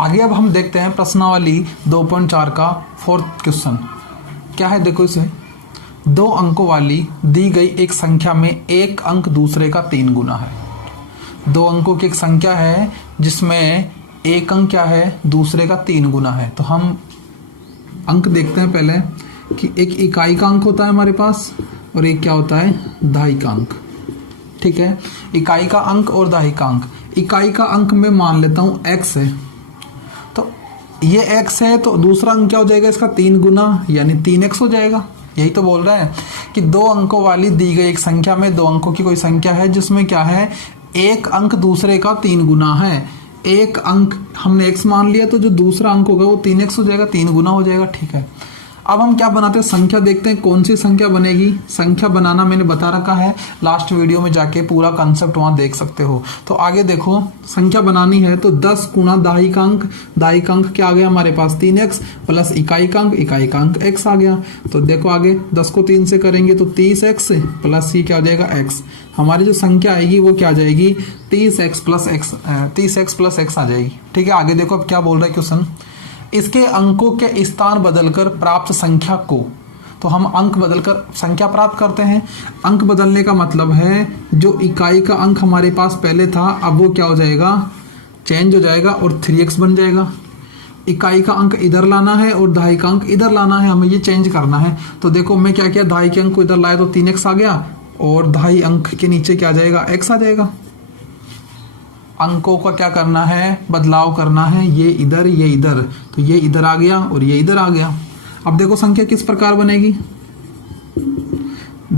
आगे अब हम देखते हैं प्रश्नावली 2.4 का फोर्थ क्वेश्चन। क्या है देखो इसे, 2 अंकों वाली दी गई एक संख्या में एक अंक दूसरे का 3 गुना है। 2 अंकों की एक संख्या है जिसमें एक अंक क्या है, दूसरे का 3 गुना है। तो हम अंक देखते हैं पहले कि एक इकाई का अंक होता है हमारे पास और एक क्या होता है, दहाई का अंक। ठीक है, इकाई का अंक और दहाई का अंक। इकाई का अंक मैं मान लेता हूं x है, तो ये x है, तो दूसरा अंक क्या हो जाएगा इसका 3 गुना, यानी 3x हो जाएगा। यही तो बोल रहा है कि 2 अंकों वाली दी गई एक संख्या में 2 अंकों की कोई संख्या है जिसमें क्या है, एक अंक दूसरे का 3 गुना है। एक अंक हमने x मान लिया, तो जो दूसरा अंक होगा वो 3x हो जाएगा, 3 गुना हो जाएगा। ठीक है, अब हम क्या बनाते हैं, संख्या देखते हैं कौन सी संख्या बनेगी। संख्या बनाना मैंने बता रखा है, लास्ट वीडियो में जाके पूरा कंसेप्ट वहां देख सकते हो। तो आगे देखो, संख्या बनानी है तो 10 गुना दहाई का अंक, दहाई का अंक क्या आ गया हमारे पास 3x प्लस इकाई का अंक x आ गया। तो देखो आगे 10 को 3 से करेंगे तो 30x प्लस c क्या हो जाएगा x। हमारी जो संख्या आएगी वो क्या आ जाएगी, 30x प्लस x आ जाएगी। ठीक है, आगे देखो अब क्या बोल रहा है क्वेश्चन, इसके अंकों के स्थान बदलकर प्राप्त संख्या को, तो हम अंक बदलकर संख्या प्राप्त करते हैं। अंक बदलने का मतलब है जो इकाई का अंक हमारे पास पहले था अब वो क्या हो जाएगा, चेंज हो जाएगा और 3x बन जाएगा। इकाई का अंक इधर लाना है और दहाई का अंक इधर लाना है, हमें ये चेंज करना है। तो देखो मैं क्या किया, दहाई के अंक को इधर लाया तो 3x आ गया और दहाई अंक के नीचे क्या आ जाएगा, x आ जाएगा। अंकों का क्या करना है, बदलाव करना है, ये इधर, तो ये इधर आ गया और ये इधर आ गया। अब देखो संख्या किस प्रकार बनेगी,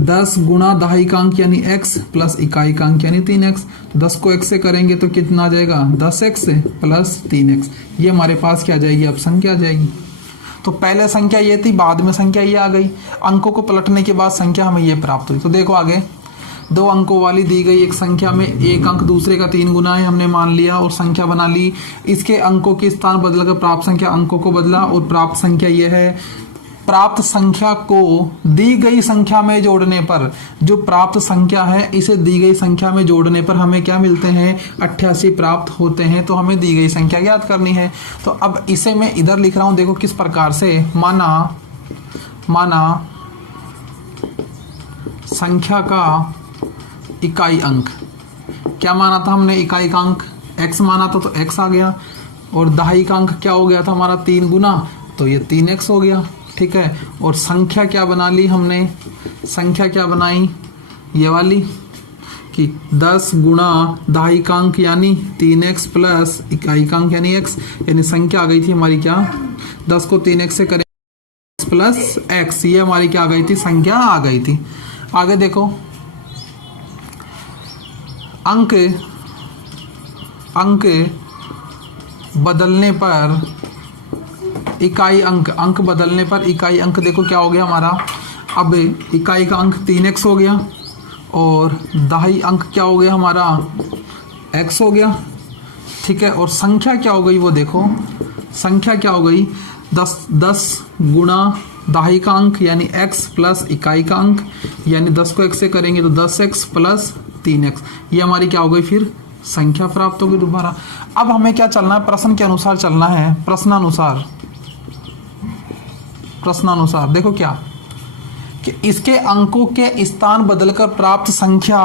10 गुना दहाई का अंक यानी x प्लस इकाई का अंक यानी 3x। तो 10 को x से करेंगे तो कितना आ जाएगा, 10x प्लस 3x। ये हमारे पास क्या आ जाएगी, अब संख्या आ जाएगी। तो पहले संख्या ये थी, बाद में संख्या ये आ गई। अंकों को पलटने के बाद संख्या हमें ये प्राप्त हुई। तो देखो आगे, 2 अंकों वाली दी गई एक संख्या में एक अंक दूसरे का 3 गुना है, हमने मान लिया और संख्या बना ली। इसके अंकों के स्थान बदलकर प्राप्त संख्या अंकों को बदला और प्राप्त संख्या यह है। प्राप्त संख्या को दी गई संख्या में जोड़ने पर, जो प्राप्त संख्या है इसे दी गई संख्या में जोड़ने पर हमें क्या मिलते हैं, 88 प्राप्त होते हैं। तो हमें दी गई संख्या ज्ञात करनी है। तो अब इसे मैं इधर लिख रहा हूं, देखो किस प्रकार से, माना संख्या का इकाई अंक, क्या माना था हमने, इकाई का अंक x माना था तो x आ गया, और दहाई का अंक क्या हो गया था हमारा 3 गुना, तो ये 3x हो गया। ठीक है, और संख्या क्या बना ली हमने, संख्या क्या बनाई ये वाली कि 10 गुना दहाई का अंक यानी 3x प्लस इकाई का अंक यानी x, यानी संख्या आ गई थी हमारी क्या, 10 को 3x से करें प्लस x, ये हमारी क्या आ गई थी, संख्या आ गई थी। आगे देखो, अंक बदलने पर इकाई अंक बदलने पर इकाई अंक देखो क्या हो गया हमारा, अब इकाई का अंक 3x हो गया और दहाई अंक क्या हो गया हमारा, x हो गया। ठीक है, और संख्या क्या हो गई वो देखो, संख्या क्या हो गई, 10 गुना दहाई का अंक यानी x प्लस इकाई का अंक यानी 10 को x से करेंगे तो 10x प्लस 3x, ये हमारी क्या हो गई, फिर संख्या प्राप्त होगी दोबारा। अब हमें क्या चलना है, प्रश्न के अनुसार चलना है, प्रश्नानुसार। देखो क्या कि इसके अंकों के स्थान बदलकर प्राप्त संख्या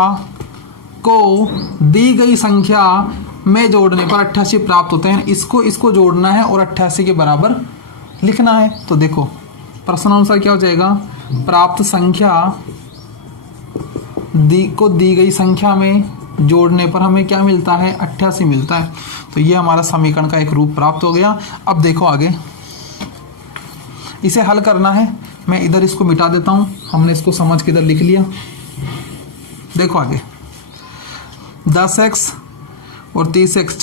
को दी गई संख्या में जोड़ने पर 88 प्राप्त होते हैं। इसको जोड़ना है और 88 के बराबर लिखना है। तो देखो प्रश्नानुसार क्या हो जाएगा, प्राप्त संख्या दी गई संख्या में जोड़ने पर हमें क्या मिलता है, 88 मिलता है। तो ये हमारा समीकरण का एक रूप प्राप्त हो गया। अब देखो आगे इसे हल करना है, मैं इधर इसको मिटा देता हूं, हमने इसको समझ के इधर लिख लिया। देखो आगे 10x और 30x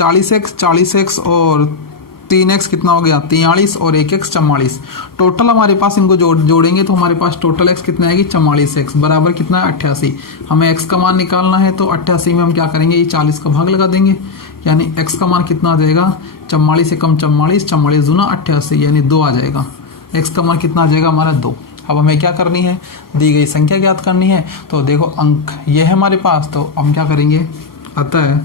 40x और 3x कितना हो गया 43 और 1x 44। टोटल हमारे पास इनको जोड़ेंगे तो हमारे पास टोटल x कितना आएगी 44x बराबर कितना है 88। हमें x का मान निकालना है तो 88 में हम क्या करेंगे, ये 40 का भाग लगा देंगे, यानी x का मान कितना आ जाएगा 44 से कम 44, 44 दूना 88 यानी 2 आ जाएगा। x का मान कितना आ जाएगा हमारा 2। अब हमें क्या करनी है, दी गई संख्या ज्ञात करनी है। तो देखो अंक ये है हमारे पास, तो हम क्या करेंगे, अतः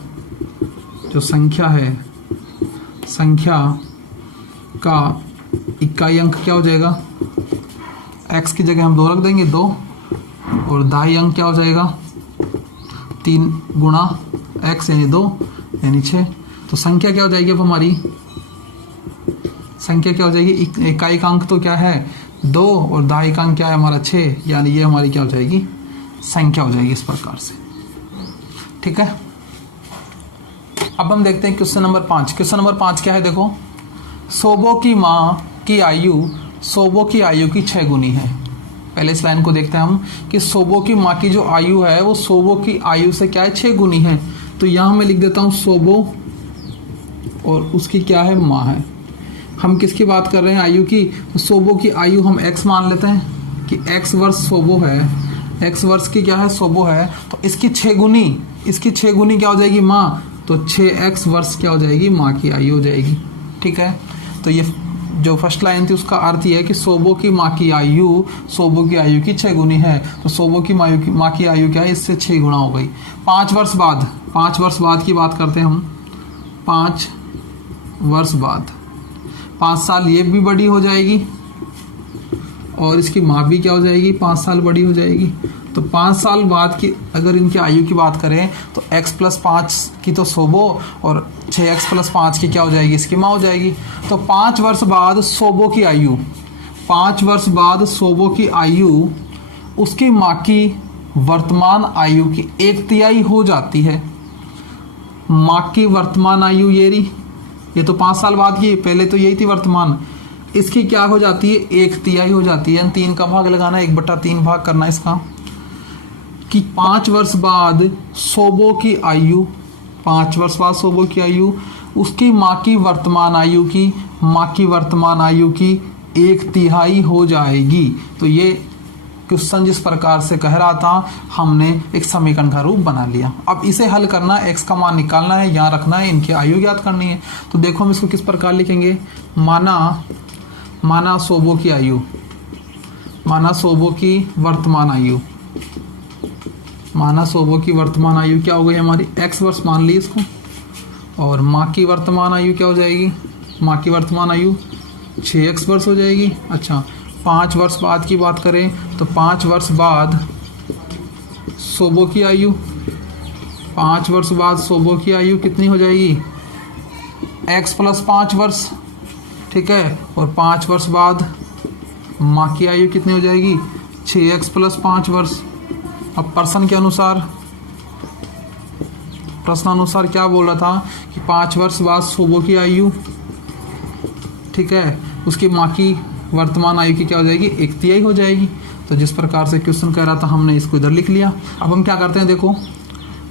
जो संख्या है संख्या का इकाई अंक क्या हो जाएगा, x की जगह हम 2 रख देंगे 2, और दाई अंक क्या हो जाएगा 3 गुणा x यानी 2 यानी 6। तो संख्या क्या हो जाएगी, अब हमारी संख्या क्या हो जाएगी, इकाई का अंक तो क्या है 2 और दाई का अंक क्या है हमारा 6, यानी ये हमारी क्या हो जाएगी संख्या हो जाएगी इस प्रकार से। ठीक है, अब हम देखते हैं क्वेश्चन नंबर 5। क्वेश्चन नंबर 5 क्या है, देखो सोबो की माँ की आयु सोबो की आयु की 6 गुनी है। पहले इस लाइन को देखते हैं हम कि सोबो की माँ की जो आयु है वो सोबो की आयु से क्या है 6 गुनी है। तो यहाँ मैं लिख देता हूँ सोबो और उसकी क्या है माँ है। हम किसकी बात कर रहे हैं आयु की, सोबो की आयु हम x मान लेते हैं कि x वर्ष सोबो है, x वर्ष की क्या है सोबो है, तो इसकी 6 गुनी क्या हो जाएगी माँ, तो 6x वर्ष क्या हो जाएगी माँ की आयु हो जाएगी। ठीक है, तो ये जो फर्स्ट लाइन थी उसका अर्थ ये है कि सोबो की माँ की आयु सोबो की आयु की 6 गुनी है। तो सोबो की माँ की आयु क्या है, इससे 6 गुना हो गई। 5 वर्ष बाद की बात करते हैं हम। 5 वर्ष बाद 5 साल ये भी बड़ी हो जाएगी और इसकी माँ भी क्या हो जाएगी 5 साल बड़ी हो जाएगी। तो 5 साल बाद की अगर इनकी आयु की बात करें तो x + 5 की तो सोबो और 6x + 5 की क्या हो जाएगी इसकी माँ हो जाएगी। तो 5 वर्ष बाद सोबो की आयु 5 वर्ष बाद सोबो की आयु उसकी माँ की वर्तमान आयु की 1/3 हो जाती है। माँ की वर्तमान आयु ये तो 5 साल बाद की, पहले तो यही थी वर्तमान, इसकी क्या हो जाती है 1/3 हो जाती है। 3 का भाग लगाना, 1/3 भाग करना इसका, कि 5 वर्ष बाद सोबो की आयु 5 वर्ष बाद सोबो की आयु उसकी माँ की वर्तमान आयु की 1/3 हो जाएगी। तो ये क्वेश्चन जिस प्रकार से कह रहा था हमने एक समीकरण का रूप बना लिया। अब इसे हल करना है, x का मान निकालना है, यहाँ रखना है, इनकी आयु ज्ञात करनी है। तो देखो हम इसको किस प्रकार लिखेंगे, माना सोबो की आयु, माना सोबो की वर्तमान आयु, माना सोबो की वर्तमान आयु क्या हो गई हमारी x वर्ष मान ली इसको, और माँ की वर्तमान आयु क्या हो जाएगी, माँ की वर्तमान आयु 6x वर्ष हो जाएगी। अच्छा, 5 वर्ष बाद की बात करें तो 5 वर्ष बाद सोबो की आयु 5 वर्ष बाद सोबो की आयु कितनी हो जाएगी x + 5 वर्ष। ठीक है, और 5 वर्ष बाद माँ की आयु कितनी हो जाएगी 6x + 5 वर्ष। अब प्रश्नानुसार क्या बोल रहा था कि 5 वर्ष बाद सोबो की आयु, ठीक है, उसकी माँ की वर्तमान आयु की क्या हो जाएगी 1/3 हो जाएगी। तो जिस प्रकार से क्वेश्चन कह रहा था हमने इसको इधर लिख लिया। अब हम क्या करते हैं, देखो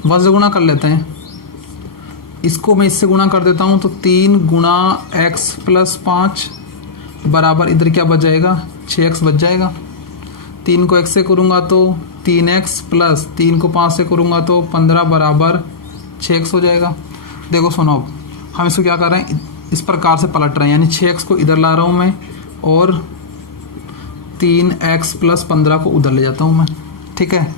वज्र गुणा कर लेते हैं, इसको मैं इससे गुणा कर देता हूँ। तो 3 गुणा x + 5 बराबर इधर क्या बच जाएगा 6x बच जाएगा। 3 को x से करूँगा तो 3x प्लस 3 को 5 से करूँगा तो 15 बराबर 6x हो जाएगा। देखो सुनो, अब हम इसको क्या कर रहे हैं, इस प्रकार से पलट रहे हैं, यानी 6x को इधर ला रहा हूँ मैं और 3x + 15 को उधर ले जाता हूँ मैं। ठीक है,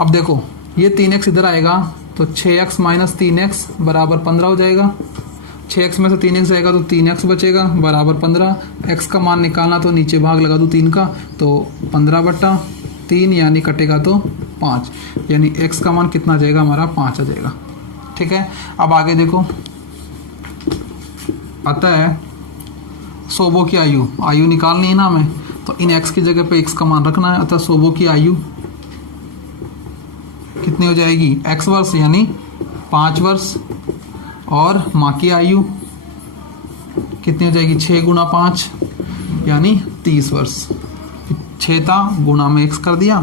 अब देखो ये 3x इधर आएगा तो 6x - 3x बराबर 15 हो जाएगा। 6x में से 3x जाएगा तो 3x बचेगा बराबर 15। x का मान निकालना तो नीचे भाग लगा दो 3 का, तो 15/3 यानी कटेगा तो 5, यानी x का मान कितना आ जाएगा हमारा 5 आ जाएगा। ठीक है, अब आगे देखो, अतः सोबो की आयु निकालनी है ना हमें, तो इन x की जगह पे x का मान रखना है। अतः सोबो की आयु कितनी हो जाएगी x वर्ष यानी 5 वर्ष, और माँ की आयु कितनी हो जाएगी 6 × 5 यानी 30 वर्ष। 6 था, गुणा में x कर दिया,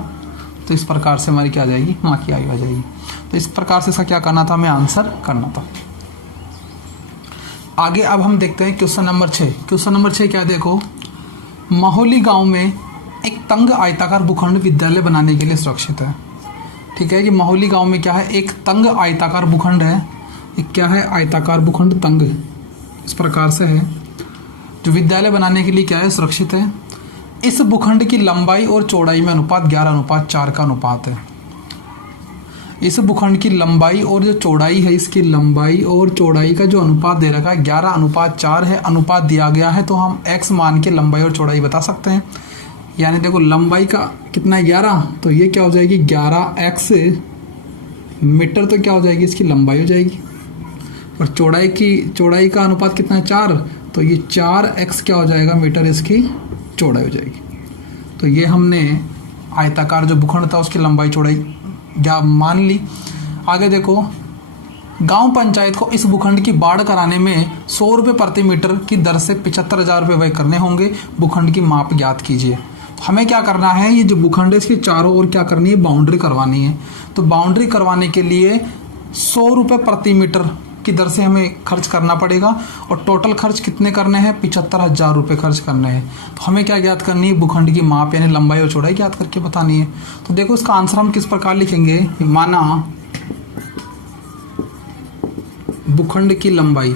तो इस प्रकार से हमारी क्या आ जाएगी माँ की आयु आ जाएगी। तो इस प्रकार से इसका क्या करना था, हमें आंसर करना था। आगे अब हम देखते हैं क्वेश्चन नंबर 6। क्वेश्चन नंबर 6 क्या है, देखो माहौली गांव में एक तंग आयताकार भूखंड विद्यालय बनाने के लिए सुरक्षित है। ठीक है, कि माहौली गांव में क्या है, एक तंग आयताकार भूखंड है। एक क्या है, आयताकार भूखंड तंग इस प्रकार से है, जो विद्यालय बनाने के लिए क्या है सुरक्षित है। इस भूखंड की लंबाई और चौड़ाई में अनुपात 11:4 का अनुपात है। इस भूखंड की लंबाई और जो चौड़ाई है, इसकी लंबाई और चौड़ाई का जो अनुपात दे रखा है 11:4 है, अनुपात दिया गया है, तो हम x मान के लंबाई और चौड़ाई बता सकते हैं। यानी देखो लंबाई का कितना है 11, तो ये क्या हो जाएगी 11x मीटर, तो क्या हो जाएगी इसकी लंबाई हो जाएगी। और चौड़ाई का अनुपात कितना है 4, तो ये 4x क्या हो जाएगा मीटर, इसकी चौड़ाई हो जाएगी। तो ये हमने आयताकार जो भूखंड था उसकी लंबाई चौड़ाई क्या मान ली। आगे देखो, गांव पंचायत को इस भूखंड की बाढ़ कराने में 100 रुपये प्रति मीटर की दर से 75,000 रुपये व्यय करने होंगे। भूखंड की माप ज्ञात कीजिए। तो हमें क्या करना है, ये जो भूखंड है इसके चारों ओर क्या करनी है, बाउंड्री करवानी है। तो बाउंड्री करवाने के लिए 100 रुपये प्रति मीटर की दर से हमें खर्च करना पड़ेगा, और टोटल खर्च कितने करने हैं, 75,000 रुपये खर्च करने हैं। तो हमें क्या ज्ञात करनी है, भूखंड की माप यानी लंबाई और चौड़ाई ज्ञात करके बतानी है। तो देखो इसका आंसर हम किस प्रकार लिखेंगे, माना भूखंड की लंबाई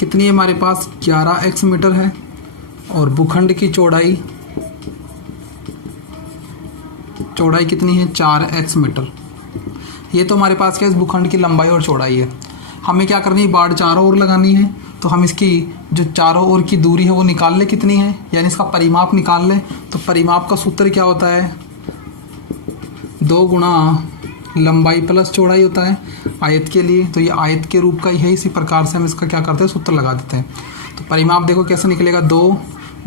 कितनी है हमारे पास 11x मीटर है, और भूखंड की चौड़ाई कितनी है 4x मीटर। ये तो हमारे पास क्या इस भूखंड की लंबाई और चौड़ाई है। हमें क्या करनी है, बाढ़ चारों ओर लगानी है। तो हम इसकी जो चारों ओर की दूरी है वो निकाल ले कितनी है, यानी इसका परिमाप निकाल ले। तो परिमाप का सूत्र क्या होता है, 2 गुणा लंबाई प्लस चौड़ाई होता है आयत के लिए। तो ये आयत के रूप का ही है, इसी प्रकार से हम इसका क्या करते हैं, सूत्र लगा देते हैं। तो परिमाप देखो कैसे निकलेगा, 2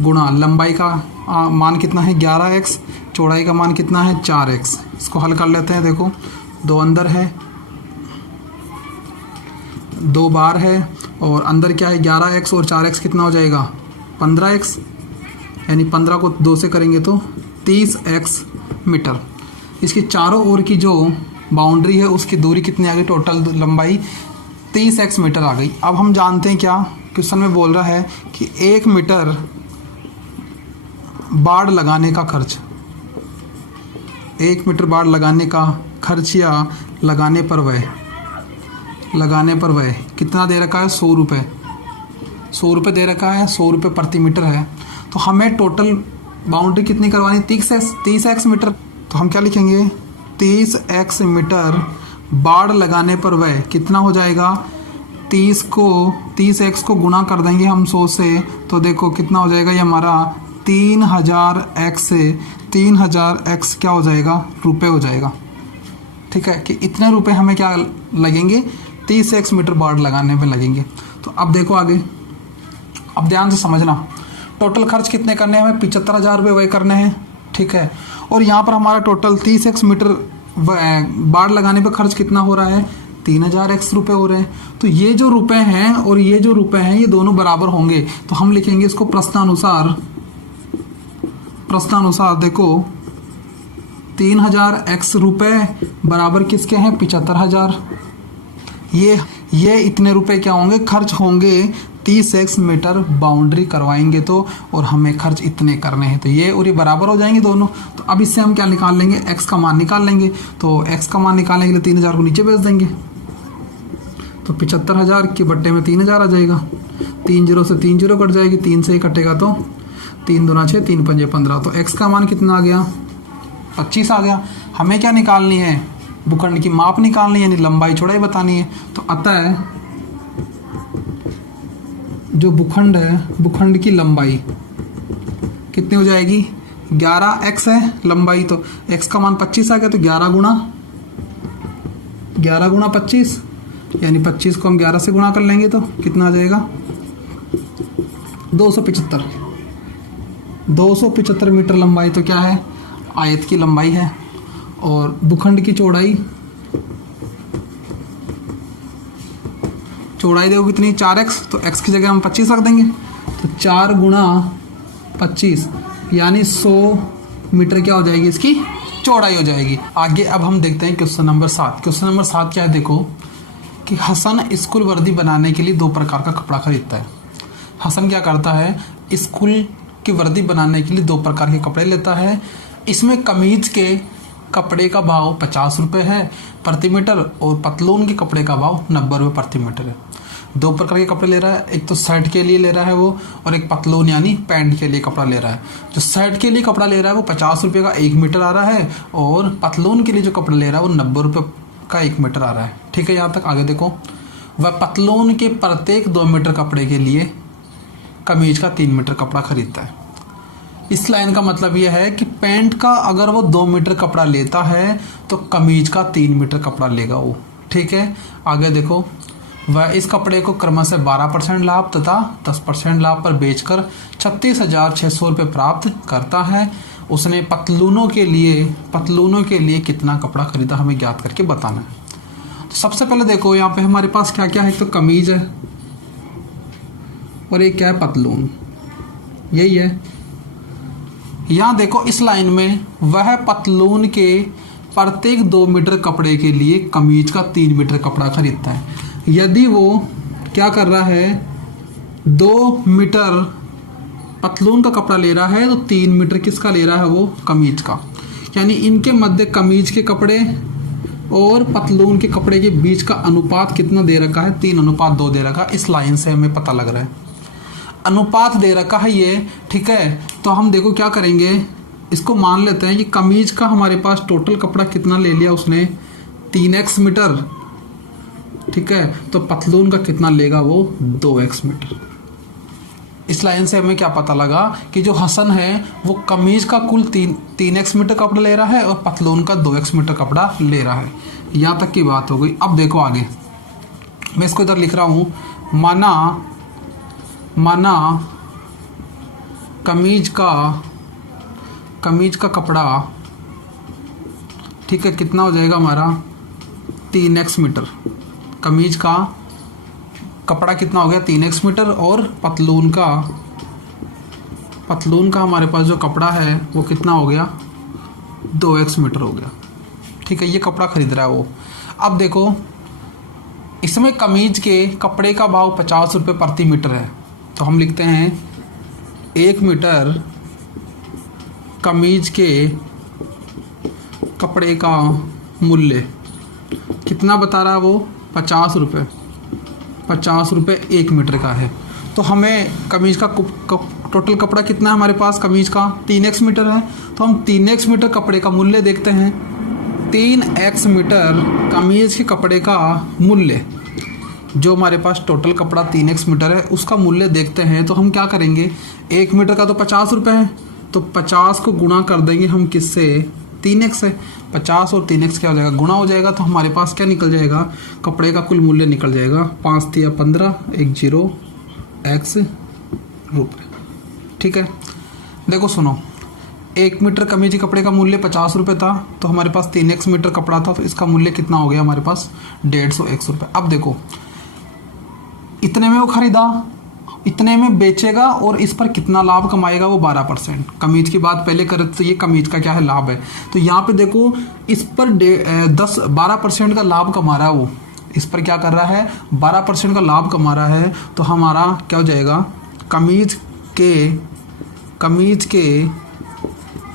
गुणा लंबाई का मान कितना है 11x, चौड़ाई का मान कितना है 4x। इसको हल कर लेते हैं। देखो 2 अंदर है, 2 बार है, और अंदर क्या है 11x और 4x कितना हो जाएगा 15x, यानी 15 को 2 से करेंगे तो 30x मीटर। इसकी चारों ओर की जो बाउंड्री है उसकी दूरी कितनी आ गई, टोटल लंबाई 30x मीटर आ गई। अब हम जानते हैं क्या, क्वेश्चन में बोल रहा है कि 1 मीटर बाड़ लगाने का खर्च, 1 मीटर बाड़ लगाने का खर्च या लगाने पर व्यय कितना दे रखा है 100 रुपये। 100 रुपये दे रखा है, 100 रुपये प्रति मीटर है। तो हमें टोटल बाउंड्री कितनी करवानी, 30x मीटर। तो हम क्या लिखेंगे, 30x मीटर बाड़ लगाने पर व्यय कितना हो जाएगा, 30x को गुणा कर देंगे हम 100 से, तो देखो कितना हो जाएगा, ये हमारा 3000x से 3000x क्या हो जाएगा, रुपये हो जाएगा। ठीक है, कि इतने रुपए हमें क्या लगेंगे, 30x मीटर बाड़ लगाने में लगेंगे। तो अब देखो आगे, अब ध्यान से समझना, टोटल खर्च कितने करने हैं, हमें 75,000 रुपये व्यय करने हैं। ठीक है, और यहाँ पर हमारा टोटल 30x मीटर बाड़ लगाने पर खर्च कितना हो रहा है, 3000x रुपये हो रहे हैं। तो ये जो रुपए हैं और ये जो रुपए हैं ये दोनों बराबर होंगे। तो हम लिखेंगे इसको प्रश्नानुसार देखो 3000x रुपये बराबर किसके हैं, 75,000। ये इतने रुपए क्या होंगे, खर्च होंगे 30x मीटर बाउंड्री करवाएंगे तो, और हमें खर्च इतने करने हैं। तो ये और ये बराबर हो जाएंगे दोनों। तो अब इससे हम क्या निकाल लेंगे, x का मान निकाल लेंगे। तो x का मान निकालने के लिए 3000 को नीचे भेज देंगे, तो 75,000 के बट्टे में 3000 आ जाएगा। 3 0 से 3 0 कट जाएगी, 3 से ही कटेगा तो 3 दूना 6, 3 पंजे 15। तो x का मान कितना आ गया, 25 आ गया। हमें क्या निकालनी है, भूखंड की माप निकालनी है, यानी लंबाई चौड़ाई बतानी है। तो अतः जो भूखंड है, भूखंड की लंबाई कितनी हो जाएगी, 11x है लंबाई, तो x का मान 25 आ गया। तो 11 गुणा 25, यानी 25 को हम 11 से गुणा कर लेंगे तो कितना आ जाएगा, 275 मीटर लंबाई। तो क्या है, आयत की लंबाई है। और भूखंड की चौड़ाई देखो कितनी, 4x। तो x की जगह हम 25 रख देंगे, तो 4 गुणा 25 यानी 100 मीटर क्या हो जाएगी, इसकी चौड़ाई हो जाएगी। आगे अब हम देखते हैं क्वेश्चन नंबर 7। क्वेश्चन नंबर 7 क्या है, देखो कि हसन स्कूल वर्दी बनाने के लिए 2 प्रकार का कपड़ा खरीदता है। हसन क्या करता है, स्कूल की वर्दी बनाने के लिए 2 प्रकार के कपड़े लेता है। इसमें कमीज के कपड़े का भाव 50 रुपये है प्रति मीटर, और पतलून के कपड़े का भाव 90 रुपये प्रति मीटर है। 2 प्रकार के कपड़े ले रहा है, एक तो शर्ट के लिए ले रहा है वो, और एक पतलून यानी पैंट के लिए कपड़ा ले रहा है। जो शर्ट के लिए कपड़ा ले रहा है वो 50 रुपये का 1 मीटर आ रहा है, और पतलून के लिए जो कपड़ा ले रहा है वो 90 रुपये का 1 मीटर आ रहा है। ठीक है, यहाँ तक आगे देखो। वह पतलून के प्रत्येक 2 मीटर कपड़े के लिए कमीज का 3 मीटर कपड़ा खरीदता है। इस लाइन का मतलब यह है कि पैंट का अगर वो 2 मीटर कपड़ा लेता है तो कमीज का 3 मीटर कपड़ा लेगा वो। ठीक है, आगे देखो। वह इस कपड़े को क्रमशः 12% लाभ तथा 10% लाभ पर बेचकर 36,600 रुपये प्राप्त करता है। उसने पतलूनों के लिए कितना कपड़ा खरीदा, हमें ज्ञात करके बताना है। तो सबसे पहले देखो यहाँ पे हमारे पास क्या क्या है। एक तो कमीज है और एक क्या है, पतलून। यही है। यहाँ देखो इस लाइन में वह पतलून के प्रत्येक 2 मीटर कपड़े के लिए कमीज का 3 मीटर कपड़ा खरीदता है। यदि वो क्या कर रहा है, 2 मीटर पतलून का कपड़ा ले रहा है तो 3 मीटर किसका ले रहा है, वो कमीज का। यानी इनके मध्य कमीज के कपड़े और पतलून के कपड़े के बीच का अनुपात कितना दे रखा है, 3:2 दे रखा है। इस लाइन से हमें पता लग रहा है अनुपात दे रखा है ये। ठीक है, तो हम देखो क्या करेंगे, इसको मान लेते हैं कि कमीज का हमारे पास टोटल कपड़ा कितना ले लिया उसने, 3x मीटर। ठीक है, तो पतलून का कितना लेगा वो, 2x मीटर। इस लाइन से हमें क्या पता लगा कि जो हसन है वो कमीज का कुल 3x मीटर कपड़ा ले रहा है और पतलून का 2x मीटर कपड़ा ले रहा है। यहाँ तक की बात हो गई। अब देखो आगे, मैं इसको इधर लिख रहा हूँ। माना कमीज का कपड़ा, ठीक है, कितना हो जाएगा हमारा, 3x मीटर। कमीज का कपड़ा कितना हो गया, 3x मीटर। और पतलून का हमारे पास जो कपड़ा है वो कितना हो गया, 2x मीटर हो गया। ठीक है, ये कपड़ा खरीद रहा है वो। अब देखो इसमें कमीज के कपड़े का भाव 50 रुपये प्रति मीटर है। तो हम लिखते हैं 1 मीटर कमीज के कपड़े का मूल्य कितना बता रहा है वो, 50 रुपये। 50 रुपये 1 मीटर का है। तो हमें कमीज का टोटल कपड़ा कितना है हमारे पास, कमीज का 3x मीटर है। तो हम 3x मीटर कपड़े का मूल्य देखते हैं। 3x मीटर कमीज के कपड़े का मूल्य, जो हमारे पास टोटल कपड़ा 3x मीटर है उसका मूल्य देखते हैं। तो हम क्या करेंगे, 1 मीटर का तो 50 रुपये है, तो 50 को गुणा कर देंगे हम किससे, 3x से। 50 और 3x क्या हो जाएगा, गुणा हो जाएगा। तो हमारे पास क्या निकल जाएगा, कपड़े का कुल मूल्य निकल जाएगा 5 तिया 15, 10x रुपये। ठीक है, देखो सुनो, 1 मीटर कमीज के कपड़े का मूल्य 50 रुपये था, तो हमारे पास 3x मीटर कपड़ा था, तो इसका मूल्य कितना हो गया हमारे पास, 150 रुपये। अब देखो इतने में वो खरीदा, इतने में बेचेगा और इस पर कितना लाभ कमाएगा, वो 12%। कमीज की बात पहले करें तो ये कमीज का क्या है, लाभ है। तो यहाँ पे देखो इस पर 12% का लाभ कमा रहा है वो, इस पर क्या कर रहा है, 12% का लाभ कमा रहा है। तो हमारा क्या हो जाएगा, कमीज के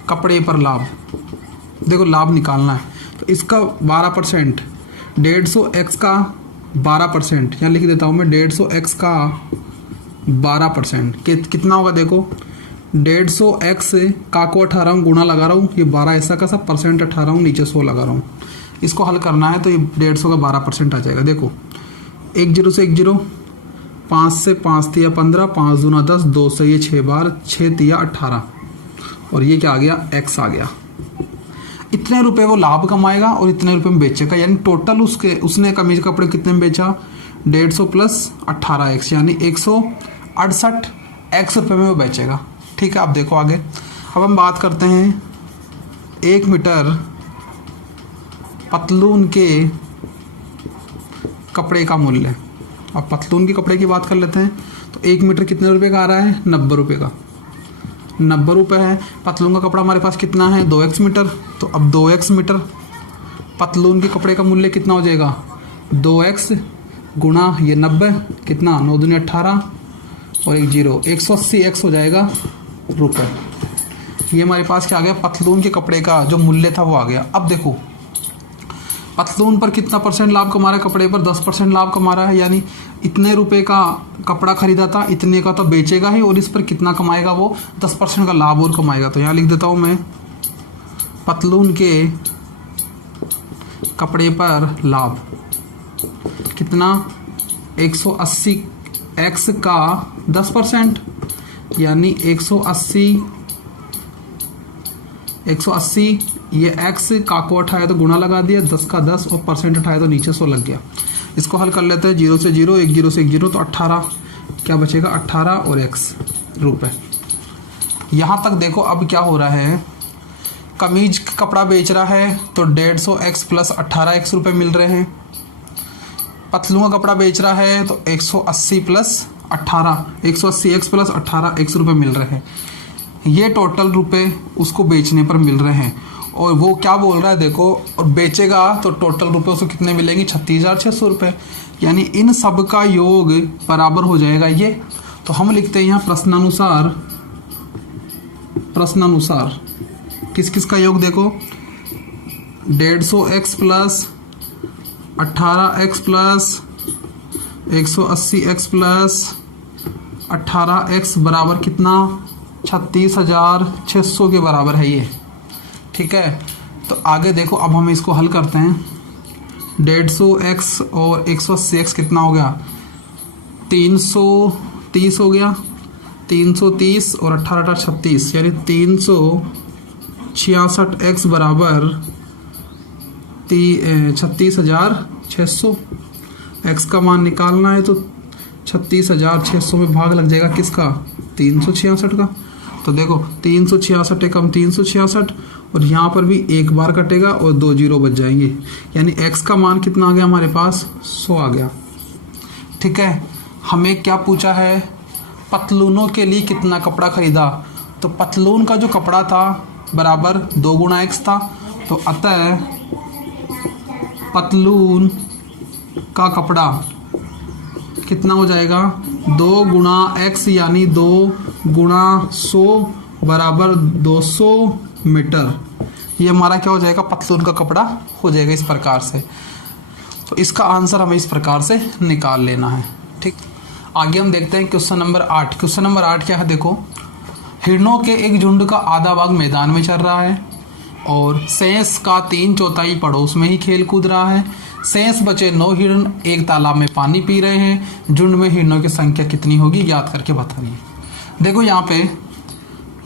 कपड़े पर लाभ, देखो लाभ निकालना है। तो इसका 12%, 150x का 12%, यहाँ लिख देता हूँ मैं, 150x का 12% कितना होगा, देखो 150x का को 18 गुणा लगा रहा हूँ, ये 12 ऐसा का सब परसेंट 18 नीचे 100 लगा रहा हूँ। इसको हल करना है तो ये 150 का 12% आ जाएगा। देखो 1 0 से 1 0, 5 से 5 तिया 15, 5 दूना 10, 2 से ये 6 बार 6 तिया 18, और ये क्या आ गया, x आ गया। इतने रुपए वो लाभ कमाएगा और इतने रुपए में बेचेगा, यानी टोटल उसने कमीज कपड़े कितने में बेचा, 150 प्लस 18x यानी 168x रुपये में वो बेचेगा। ठीक है, अब देखो आगे। अब हम बात करते हैं 1 मीटर पतलून के कपड़े का मूल्य। अब पतलून के कपड़े की बात कर लेते हैं। तो 1 मीटर कितने रुपए का आ रहा है, 90 रुपये का। 90 रुपये है। पतलून का कपड़ा हमारे पास कितना है, 2x मीटर। तो अब 2x मीटर पतलून के कपड़े का मूल्य कितना हो जाएगा, 2x गुणा ये 90, कितना 9 दूनी 18 और 1 0, 180x हो जाएगा रुपये। ये हमारे पास क्या आ गया, पतलून के कपड़े का जो मूल्य था वो आ गया। अब देखो पतलून पर कितना परसेंट लाभ कमा रहा है, कपड़े पर 10% लाभ कमा रहा है, यानी इतने रुपए का कपड़ा खरीदा था, इतने का तो बेचेगा ही, और इस पर कितना कमाएगा वो, 10% का लाभ और कमाएगा। तो यहाँ लिख देता हूँ मैं, पतलून के कपड़े पर लाभ कितना, 180 x का 10%, यानी 180 ये x का को उठाया तो गुणा लगा दिया, 10 का 10 और परसेंट उठाया तो नीचे 100 लग गया। इसको हल कर लेते हैं, 0 से 0, 1 0 से 1 0, तो 18 क्या बचेगा, 18 और x रुपए। यहाँ तक देखो अब क्या हो रहा है, कमीज कपड़ा बेच रहा है तो 150x प्लस 18x रुपये मिल रहे हैं। पतलून का कपड़ा बेच रहा है तो 180 प्लस 18, 180x प्लस 18x रुपये मिल रहे हैं। ये टोटल रुपए उसको बेचने पर मिल रहे हैं। और वो क्या बोल रहा है देखो, और बेचेगा तो टोटल रुपए उसको कितने मिलेंगे, 36,600 रुपये। यानी इन सब का योग बराबर हो जाएगा ये। तो हम लिखते हैं यहाँ प्रश्नानुसार किस किस का योग देखो, 150x plus 18x plus 180x plus 18x बराबर कितना, 36,600 के बराबर है ये। ठीक है, तो आगे देखो अब हम इसको हल करते हैं। 150x और 180x कितना हो गया, 330 हो गया, 330 और 18 36, यानी 366x बराबर 36,600। x का मान निकालना है तो 36,600 में भाग लग जाएगा किसका, 366 का। तो देखो 366 कम 366, और यहाँ पर भी एक बार कटेगा और 2 जीरो बच जाएंगे, यानी x का मान कितना आ गया हमारे पास, 100 आ गया। ठीक है, हमें क्या पूछा है, पतलूनों के लिए कितना कपड़ा खरीदा। तो पतलून का जो कपड़ा था बराबर 2 गुना x था, तो अतः पतलून का कपड़ा कितना हो जाएगा, 2 गुना x यानी 2 गुणा 100 बराबर 200 मीटर। ये हमारा क्या हो जाएगा, पतलून का कपड़ा हो जाएगा इस प्रकार से। तो इसका आंसर हमें इस प्रकार से निकाल लेना है। ठीक, आगे हम देखते हैं क्वेश्चन नंबर 8। क्वेश्चन नंबर 8 क्या है देखो, हिरणों के एक झुंड का आधा भाग मैदान में चल रहा है और शेष का 3/4 पड़ोस में ही खेल कूद रहा है। शेष बचे 9 हिरण एक तालाब में पानी पी रहे हैं। झुंड में हिरणों की संख्या कितनी होगी, याद करके बताइए। देखो यहाँ पे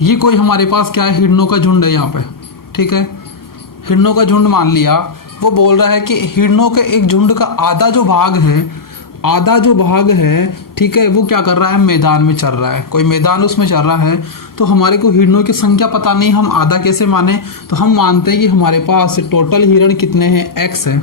ये कोई हमारे पास क्या है, हिरणों का झुंड है यहाँ पे। ठीक है, हिरणों का झुंड मान लिया। वो बोल रहा है कि हिरणों के एक झुंड का आधा जो भाग है, ठीक है, वो क्या कर रहा है, मैदान में चल रहा है। कोई मैदान उसमें चल रहा है, तो हमारे को हिरणों की संख्या पता नहीं, हम आधा कैसे माने। तो हम मानते हैं कि हमारे पास टोटल हिरण कितने हैं, x है।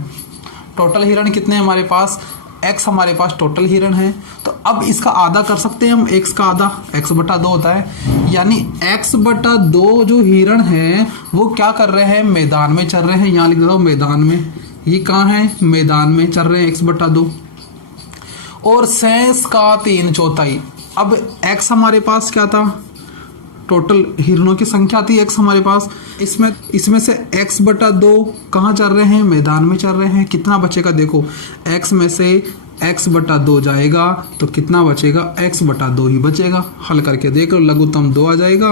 टोटल हिरण कितने हैं हमारे पास, x हमारे पास टोटल हिरण है। तो अब इसका आधा कर सकते हैं हम, x का आधा x/2 होता है, यानी x/2 जो हिरण है वो क्या कर रहे हैं, मैदान में चल रहे हैं। यहाँ लिख देता हूँ मैदान में, ये कहाँ है, मैदान में चल रहे हैं x/2। और शेष का 3/4, अब x हमारे पास क्या था, टोटल हिरणों की संख्या थी x हमारे पास, इसमें से x/2 कहाँ चल रहे हैं, मैदान में चल रहे हैं। कितना बचेगा देखो, x में से x/2 जाएगा तो कितना बचेगा, x/2 ही बचेगा। हल करके देख लो, लघुत्तम 2 आ जाएगा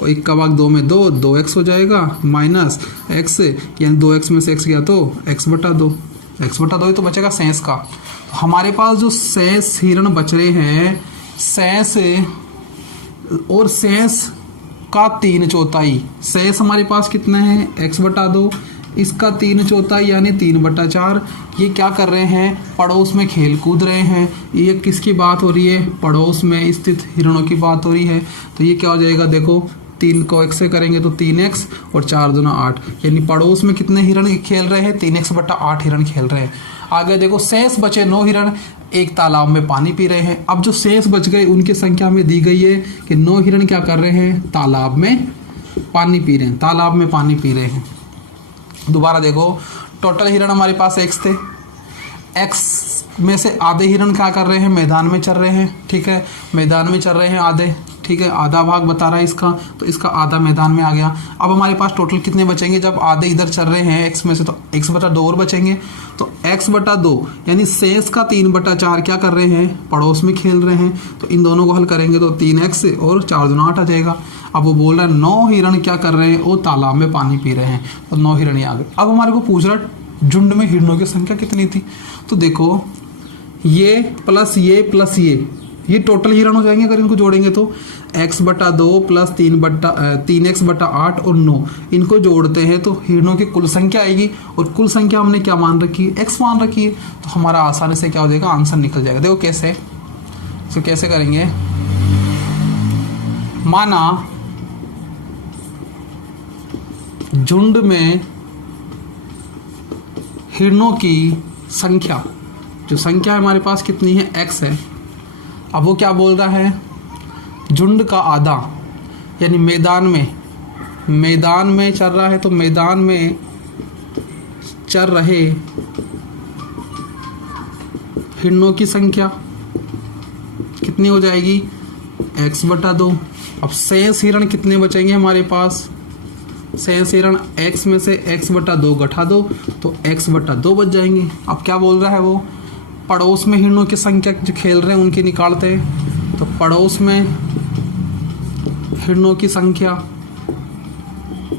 और 1 का भाग 2 में 2, 2x हो जाएगा माइनस x, यानी 2x में से x गया तो x/2 ही तो बचेगा शेष का। हमारे पास जो शेष हिरण बच रहे हैं, शेष और शेष का 3/4, शेष हमारे पास कितना है, x/2, इसका 3/4 यानी 3/4। ये क्या कर रहे हैं, पड़ोस में खेल कूद रहे हैं। ये किसकी बात हो रही है, पड़ोस में स्थित हिरणों की बात हो रही है। तो ये क्या हो जाएगा देखो, 3 को x से करेंगे तो 3x और 4 दूना 8, यानी पड़ोस में कितने हिरण खेल रहे हैं, 3x/8 हिरण खेल रहे हैं। आगे देखो, शेष बचे 9 हिरण एक तालाब में पानी पी रहे हैं। अब जो शेष बच गए उनकी संख्या हमें दी गई है कि 9 हिरण क्या कर रहे हैं, तालाब में पानी पी रहे हैं, तालाब में पानी पी रहे हैं। दोबारा देखो, टोटल हिरण हमारे पास x थे, x में से आधे हिरण क्या कर रहे हैं, मैदान में चल रहे हैं। ठीक है, मैदान में चल रहे हैं आधे, ठीक है, आधा भाग बता रहा है इसका, तो इसका आधा मैदान में आ गया। अब हमारे पास टोटल कितने बचेंगे, जब आधे इधर चल रहे हैं x में से, तो x/2 और बचेंगे। तो x/2 यानी शेष का 3/4 क्या कर रहे हैं, पड़ोस में खेल रहे हैं। तो इन दोनों को हल करेंगे तो 3x और 4 दूना 8 आ जाएगा। अब वो बोल रहा है 9 हिरण क्या कर रहे हैं, वो तालाब में पानी पी रहे हैं, तो 9 हिरण आ गए। अब हमारे को पूछ रहा झुंड में हिरणों की संख्या कितनी थी। तो देखो ये प्लस ये टोटल हिरण हो जाएंगे अगर इनको जोड़ेंगे तो x/2 प्लस 3x/8 और 9 इनको जोड़ते हैं तो हिरणों की कुल संख्या आएगी, और कुल संख्या हमने क्या मान रखी है, x मान रखी है। तो हमारा आसानी से क्या हो जाएगा, आंसर निकल जाएगा। देखो कैसे, तो कैसे करेंगे, माना झुंड में हिरणों की संख्या, जो संख्या है हमारे पास कितनी है, x है। अब वो क्या बोल रहा है, झुंड का आधा, यानी मैदान में चल रहा है, तो मैदान में चल रहे हिरणों की संख्या कितनी हो जाएगी, x/2। अब शेष हिरण कितने बचेंगे हमारे पास, शेष हिरण x में से x/2 घटा दो तो x/2 बच जाएंगे। अब क्या बोल रहा है वो, पड़ोस में हिरणों की संख्या जो खेल रहे हैं उनकी निकालते हैं। तो पड़ोस में हिरणों की संख्या,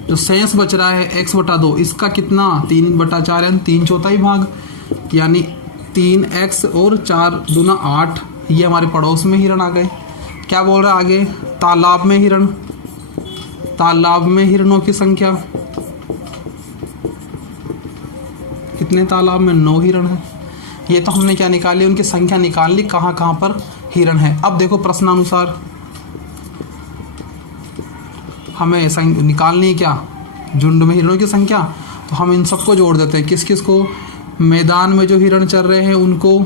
जो शेष बच रहा है x/2, इसका कितना 3/4 यानी 3/4 भाग, यानी 3x और 4 दूना 8, ये हमारे पड़ोस में हिरण आ गए। क्या बोल रहा है आगे, तालाब में हिरणों की संख्या कितने, तालाब में 9 हिरण है। ये तो हमने क्या निकाली, उनकी संख्या निकाल ली, कहाँ कहाँ पर हिरण है। अब देखो प्रश्नानुसार हमें निकालनी है क्या, झुंड में हिरणों की संख्या। तो हम इन सबको जोड़ देते हैं, किस किस को, मैदान में जो हिरण चल रहे हैं उनको,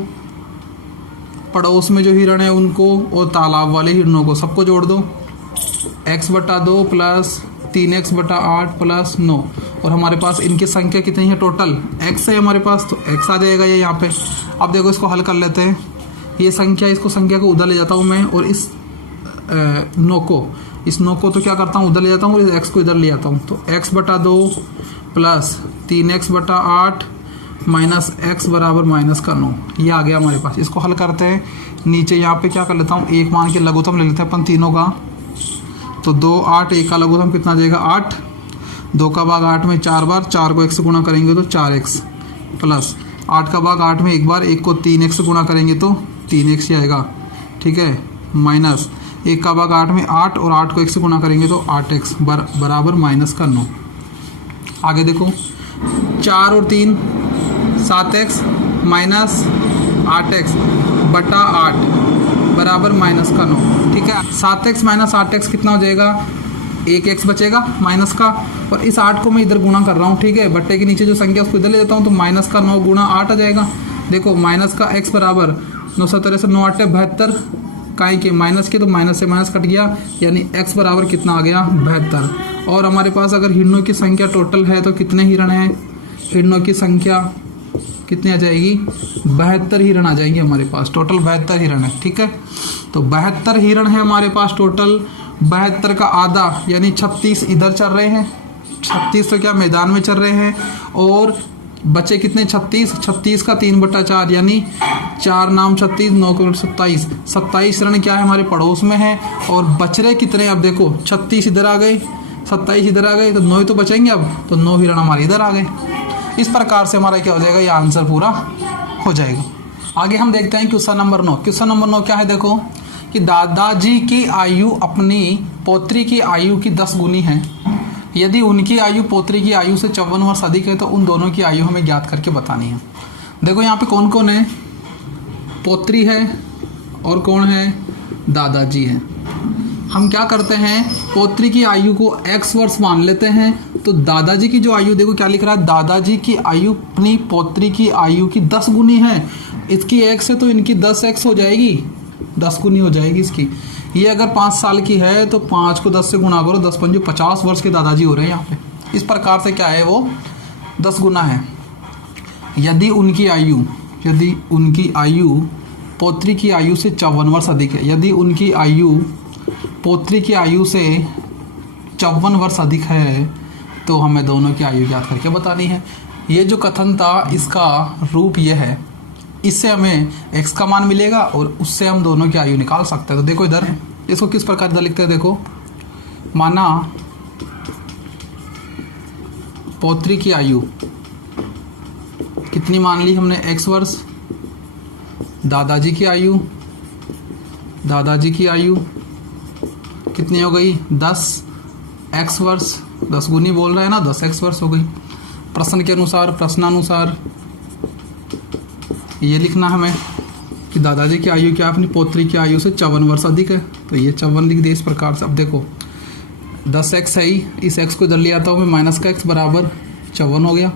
पड़ोस में जो हिरण है उनको, और तालाब वाले हिरणों को, सबको जोड़ दो। x/2 प्लस 3x/8 प्लस 9, और हमारे पास इनकी संख्या कितनी है टोटल, x है हमारे पास, तो x आ जाएगा ये यहाँ पे। अब देखो इसको हल कर लेते हैं, ये संख्या, इसको संख्या को उधर ले जाता हूँ मैं, और इस 9 को तो क्या करता हूँ, उधर ले जाता हूँ, और इस x को इधर ले जाता हूँ। तो x/2 plus 3x/8 minus x बराबर -9, ये आ गया हमारे पास। इसको हल करते हैं, नीचे यहाँ पे क्या कर लेता हूँ, एक मान के लघुत्तम ले लेते हैं अपन तीनों का। तो 2 8, एक का लघुत्तम कितना आ जाएगा 8, 2 का भाग 8 में 4 बार, 4 को 1 से गुणा करेंगे तो 4x, प्लस 8 का भाग 8 में एक बार, 1 को 3x से गुणा करेंगे तो 3x ही आएगा, ठीक है, माइनस 1 का भाग 8 में 8, और 8 को 1 से गुणा करेंगे तो 8x बराबर -9। आगे देखो 4 और 3 7x माइनस 8x बटा 8 बराबर -9, ठीक है। 7x माइनस 8x कितना हो जाएगा, 1x बचेगा माइनस का, और इस 8 को मैं इधर गुणा कर रहा हूँ, ठीक है, बट्टे के नीचे जो संख्या उसको इधर ले जाता हूँ, तो -9 गुणा 8 आ जाएगा। देखो माइनस का x बराबर 9 17 से 9 8 72, काहे के माइनस के, तो माइनस से माइनस कट गया, यानी x बराबर कितना आ गया 72। और हमारे पास अगर हिरणों की संख्या टोटल है तो कितने हिरण हैं, हिरणों की संख्या कितनी आ जाएगी, 72 हिरण आ जाएंगे हमारे पास, टोटल 72 हिरण है, ठीक है। तो 72 हिरण है हमारे पास टोटल, 72 का आधा यानी 36 इधर चल रहे हैं, 36 तो क्या मैदान में चल रहे हैं, और बचे कितने 36 का 3/4 यानी 4 नाम 36, 9 को 27 हिरण क्या है हमारे पड़ोस में है, और बच रहे कितने, अब देखो 36 इधर आ गए, 27 इधर आ गए, तो 9 तो बचेंगे अब, तो 9 हिरण हमारे इधर आ गए। इस प्रकार से हमारा क्या हो जाएगा, ये आंसर पूरा हो जाएगा। आगे हम देखते हैं क्वेश्चन नंबर 9। क्वेश्चन नंबर 9 क्या है, देखो कि दादाजी की आयु अपनी पौत्री की आयु की 10 गुनी है। यदि उनकी आयु पौत्री की आयु से 54 वर्ष अधिक है तो उन दोनों की आयु हमें ज्ञात करके बतानी है। देखो यहाँ पे कौन कौन है, पौत्री है और कौन है, दादाजी है। हम क्या करते हैं, पौत्री की आयु को x वर्ष मान लेते हैं, तो दादाजी की जो आयु देखो क्या लिख रहा है, दादाजी की आयु अपनी पौत्री की आयु की 10 गुनी है। इसकी x है तो इनकी 10x हो जाएगी, 10 गुनी हो जाएगी इसकी। ये अगर 5 साल की है तो 5 को 10 से गुणा करो, 10 पंजे 50 वर्ष के दादाजी हो रहे हैं यहाँ पे। इस प्रकार से क्या है वो 10 गुना है। यदि उनकी आयु पौत्री की आयु से 54 वर्ष अधिक है, यदि उनकी आयु पौत्री की आयु से 54 वर्ष अधिक है तो हमें दोनों की आयु ज्ञात करके बतानी है। ये जो कथन था इसका रूप ये है, इससे हमें x का मान मिलेगा और उससे हम दोनों की आयु निकाल सकते हैं। तो देखो इधर इसको किस प्रकार इधर लिखते हैं, देखो माना पौत्री की आयु कितनी मान ली हमने x वर्ष। दादाजी की आयु कितनी हो गई 10x वर्ष, 10 गुनी बोल रहा है ना, 10x वर्ष हो गई। प्रश्नानुसार ये लिखना हमें कि दादाजी की आयु क्या अपनी पोत्री की आयु से 54 वर्ष अधिक है, तो ये 54 लिख दिए इस प्रकार से। अब देखो 10x है ही, इस x को इधर ले आता हूँ मैं, माइनस का x बराबर 54 हो गया।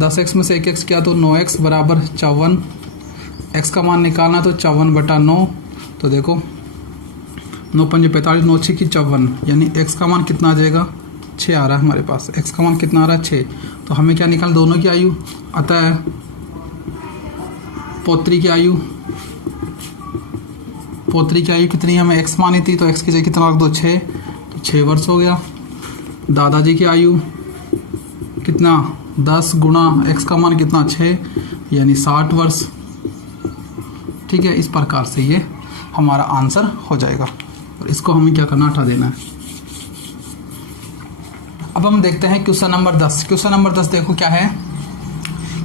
10x में से 1x किया तो 9x बराबर 54। x का मान निकालना तो 54/9, तो देखो 9 पंजे 45, 9 6 की 54, यानी x का मान कितना आ जाएगा 6 आ रहा है हमारे पास। x का मान कितना आ रहा है 6, तो हमें क्या निकाल दोनों की आयु, अतः पोत्री की आयु कितनी हमें x मानी थी, तो x की जगह कितना रख दो 6, तो 6 वर्ष हो गया। दादाजी की आयु कितना 10 गुणा x का मान कितना 6, यानी 60 वर्ष। ठीक है, इस प्रकार से ये हमारा आंसर हो जाएगा और इसको हमें क्या करना, हटा देना है। अब हम देखते हैं क्वेश्चन नंबर 10। क्वेश्चन नंबर 10 देखो क्या है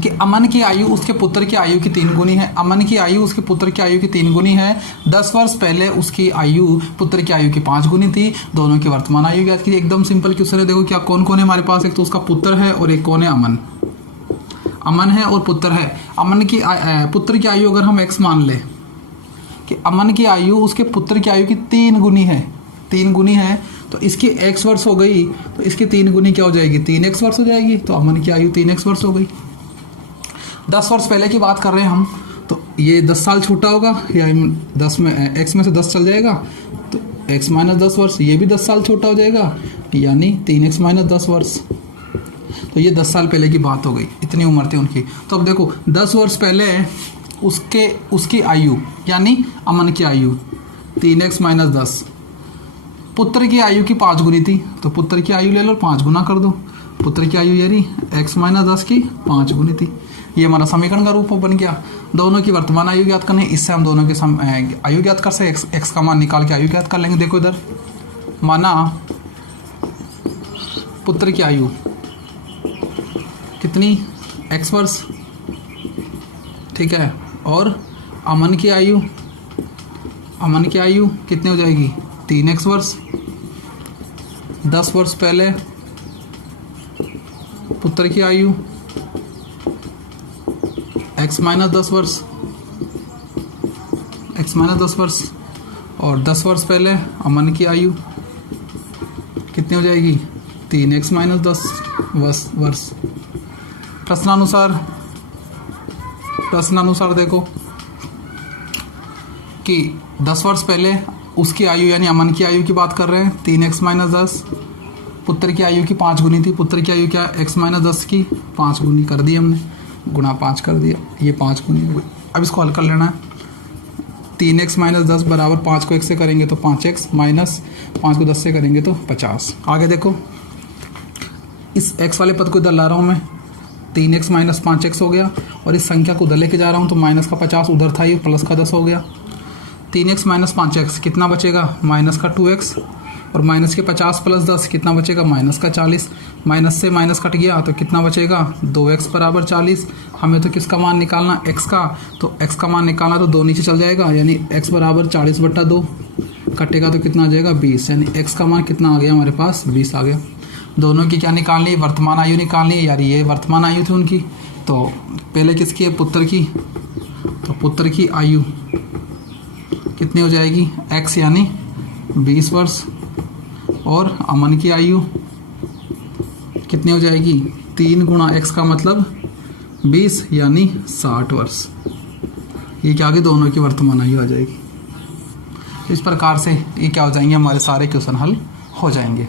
कि अमन की आयु उसके पुत्र की आयु की 3 गुनी है। अमन की आयु उसके पुत्र की आयु की 3 गुनी है। 10 वर्ष पहले उसकी आयु पुत्र की आयु की 5 गुनी थी। दोनों की वर्तमान आयु ज्ञात कीजिए। एकदम सिंपल क्वेश्चन है। देखो क्या कौन कौन है हमारे पास, एक तो उसका पुत्र है और एक कौन है अमन है और पुत्र है। अमन की पुत्र की आयु अगर हम x मान ले कि अमन की आयु उसके पुत्र की आयु की 3 गुनी है, 3 गुनी है, तो इसकी x वर्ष हो गई, तो इसकी 3 गुनी क्या हो जाएगी 3x वर्ष हो जाएगी। तो अमन की आयु 3x वर्ष हो गई। 10 वर्ष पहले की बात कर रहे हैं हम, तो ये 10 साल छोटा होगा, या 10 में x में से 10 चल जाएगा तो x माइनस 10 वर्ष, ये भी 10 साल छोटा हो जाएगा, यानी 3x माइनस 10 वर्ष। तो ये 10 साल पहले की बात हो गई, इतनी उम्र थी उनकी। तो अब देखो 10 वर्ष पहले उसकी आयु यानी अमन की आयु 3x माइनस 10, पुत्र की आयु की 5 गुनी थी, तो पुत्र की आयु ले लो 5 गुना कर दो। पुत्र की आयु यानी x माइनस 10 की 5 गुनी थी। ये हमारा समीकरण का रूप बन गया। दोनों की वर्तमान आयु ज्ञात करनी है, इससे हम दोनों की आयु ज्ञात कर सकते। x का मान निकाल के आयु ज्ञात कर लेंगे। देखो इधर माना पुत्र की आयु कितनी x वर्ष, ठीक है, और अमन की आयु कितनी हो जाएगी 3x वर्ष। 10 वर्ष पहले पुत्र की आयु x माइनस 10 वर्ष, और 10 वर्ष पहले अमन की आयु कितनी हो जाएगी 3x माइनस 10 वर्ष। प्रश्नानुसार देखो कि 10 वर्ष पहले उसकी आयु यानी अमन की आयु की बात कर रहे हैं 3x माइनस 10, पुत्र की आयु की 5 गुनी थी। पुत्र की आयु क्या x माइनस 10 की 5 गुनी कर दी हमने, गुणा 5 कर दिया, ये 5 गुनी हो गई। अब इसको हल कर लेना है। 3x माइनस 10 बराबर 5 को 1 से करेंगे तो 5x, माइनस 5 को 10 से करेंगे तो 50। आगे देखो इस x वाले पद को इधर ला रहा हूँ मैं, 3x माइनस 5x हो गया, और इस संख्या को उधर लेके जा रहा हूँ तो माइनस का 50 उधर था, ये प्लस का 10 हो गया। 3x माइनस 5x कितना बचेगा माइनस का 2x, और माइनस के 50 प्लस 10 कितना बचेगा माइनस का 40। माइनस से माइनस कट गया तो कितना बचेगा 2x बराबर 40। हमें तो किसका मान निकालना x का, तो x का मान निकालना तो 2 नीचे चल जाएगा, यानी x बराबर 40/2 कटेगा तो कितना आ जाएगा 20, यानी x का मान कितना आ गया हमारे पास 20 आ गया। दोनों की क्या निकालनी, वर्तमान आयु निकालनी है, यार ये वर्तमान आयु थी उनकी। तो पहले किसकी है पुत्र की, तो पुत्र की आयु कितनी हो जाएगी x यानी 20 वर्ष, और अमन की आयु कितनी हो जाएगी 3 गुणा x का मतलब 20 यानी 60 वर्ष। ये क्या आगे दोनों की वर्तमान आयु आ जाएगी। इस प्रकार से ये क्या हो जाएंगे हमारे सारे क्वेश्चन हल हो जाएंगे।